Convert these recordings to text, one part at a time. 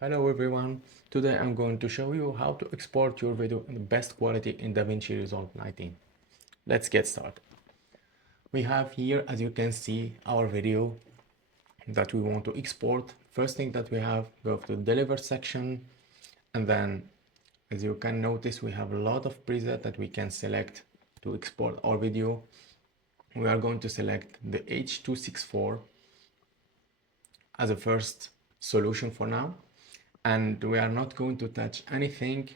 Hello everyone, today I'm going to show you how to export your video in the best quality in DaVinci Resolve 19. Let's get started. We have here, as you can see, our video that we want to export. First thing that we have, go to the deliver section, and then as you can notice, we have a lot of presets that we can select to export our video. We are going to select the H.264 as a first solution for now. And we are not going to touch anything.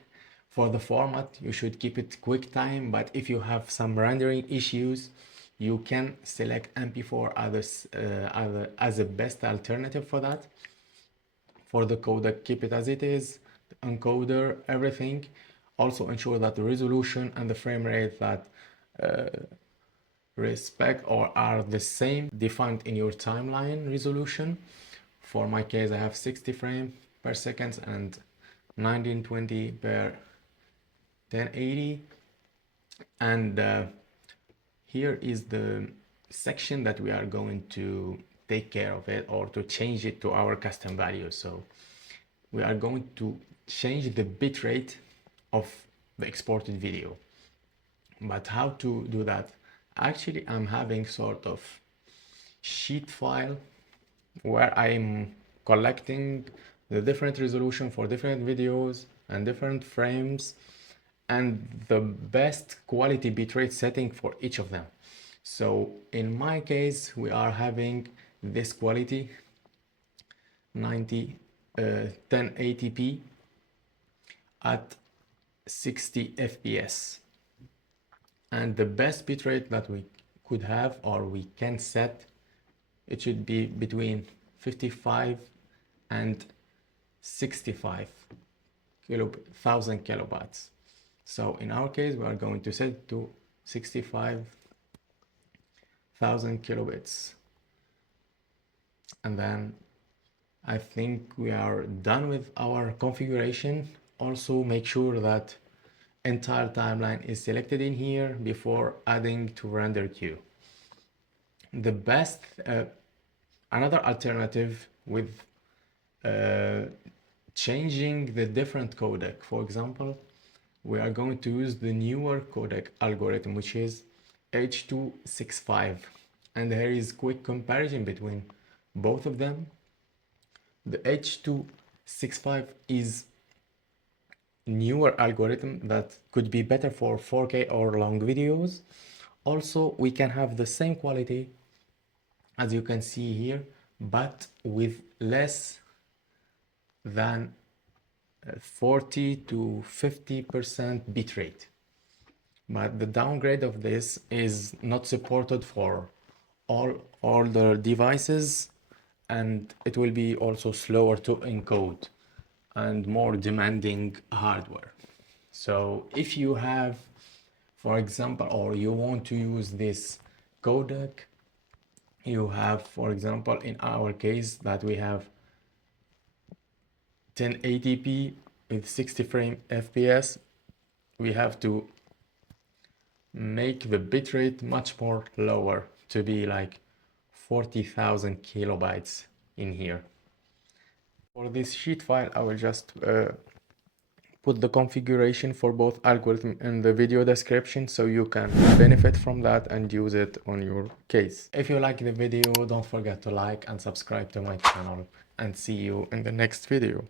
For the format, you should keep it QuickTime, but if you have some rendering issues, you can select MP4 as a best alternative for that. For the codec, keep it as it is, the encoder, everything. Also ensure that the resolution and the frame rate that respect or are the same defined in your timeline resolution. For my case, I have 60 frames per second and 1920 per 1080. And here is the section that we are going to take care of it or to change it to our custom value. So we are going to change the bitrate of the exported video. But how to do that? Actually, I'm having sort of sheet file where I'm collecting the different resolution for different videos and different frames and the best quality bitrate setting for each of them. So in my case, we are having this quality 1080p at 60 fps, and the best bitrate that we could have or we can set, it should be between 55 and 65,000 kilobytes. So in our case, we are going to set to 65,000 kilobits. And then I think we are done with our configuration. Also make sure that entire timeline is selected in here before adding to render queue. The best, another alternative with changing the different codec. For example, we are going to use the newer codec algorithm, which is H.265, and there is quick comparison between both of them. The H.265 is newer algorithm that could be better for 4K or long videos. Also, we can have the same quality as you can see here, but with less than 40 to 50% bitrate. But the downgrade of this is not supported for all the devices, and it will be also slower to encode and more demanding hardware. So if you have, for example, or you want to use this codec, you have, for example, in our case that we have 1080p with 60 frame fps, we have to make the bitrate much more lower to be like 40,000 kilobytes in here. For this sheet file, I will just put the configuration for both algorithm in the video description so you can benefit from that and use it on your case. If you like the video, don't forget to like and subscribe to my channel, and see you in the next video.